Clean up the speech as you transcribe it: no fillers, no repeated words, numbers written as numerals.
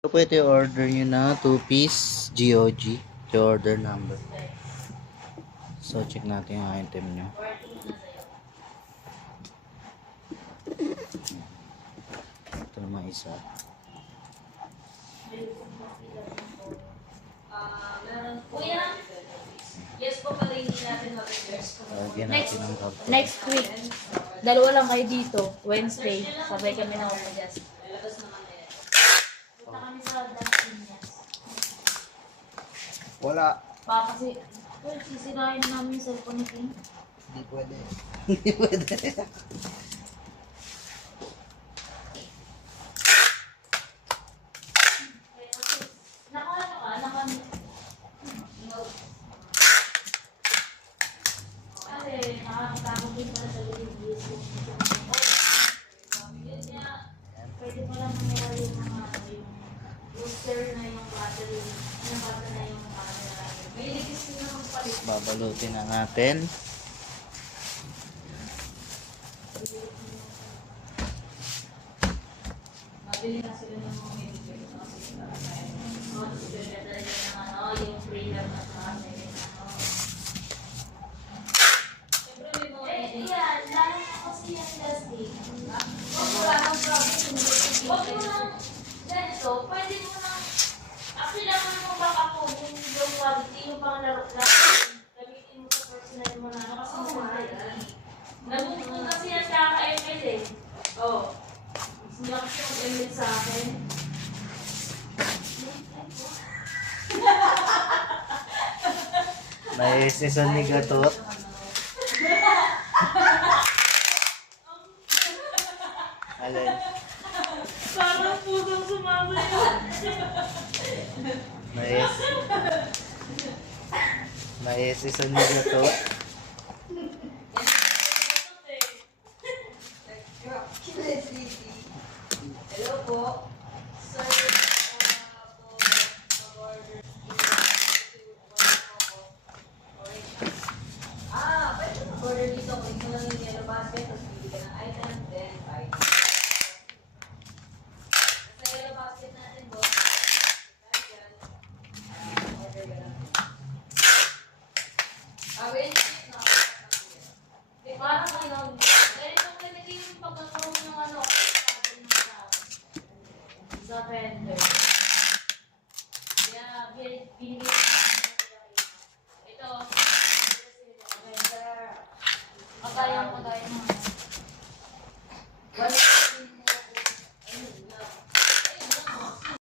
So, pwede order nyo na 2-piece GOG. Yung order number. So, check natin yung item nyo. Ito naman isa. Kuya, yes po pala hindi natin Lagyan natin ng cover. next week, dalawa lang kayo dito, Wednesday, sabay kami na umagas. Punta kami sa Dasinias. Wala. Kasi, sisirain namin yung cellphone ni King. Hindi pwede. Hindi pwede. Kasi nakakatakot din pala sa reviews. Pwede pala mangyari yung mga yung booster na yung battery, yung battery na yung camera. May ligis din naman palit. Babalutin na natin. Mabili na sila ng mga medicine. Yung freedom at mga lalo na kasi yung testing. Wala nang problem. Huwag mo nang ganito, pwede mo nang actually lang mo baka po yung quality, yung pang laro gamitin mo sa personal mo na kasi mahal. Nabukong kasi yan kaka-ML eh. Oo. Hindi kasi mag-ML sa akin. May season ni Gatot. Alin? Parang pusong sumasayaw. May season ni Gatot. Hello po. Sir, pwede mag-order dito. Click mo lang yung yellow basket, tapos bili ka ng item, then buy. Sa yellow basket natin, boss. Order ka lang. Wait, no. Di parang ngayon, itong nilagay yung pagkakaroon ng ano, sa vendor. Kaya, binigay ko ito, vendor, kagaya ng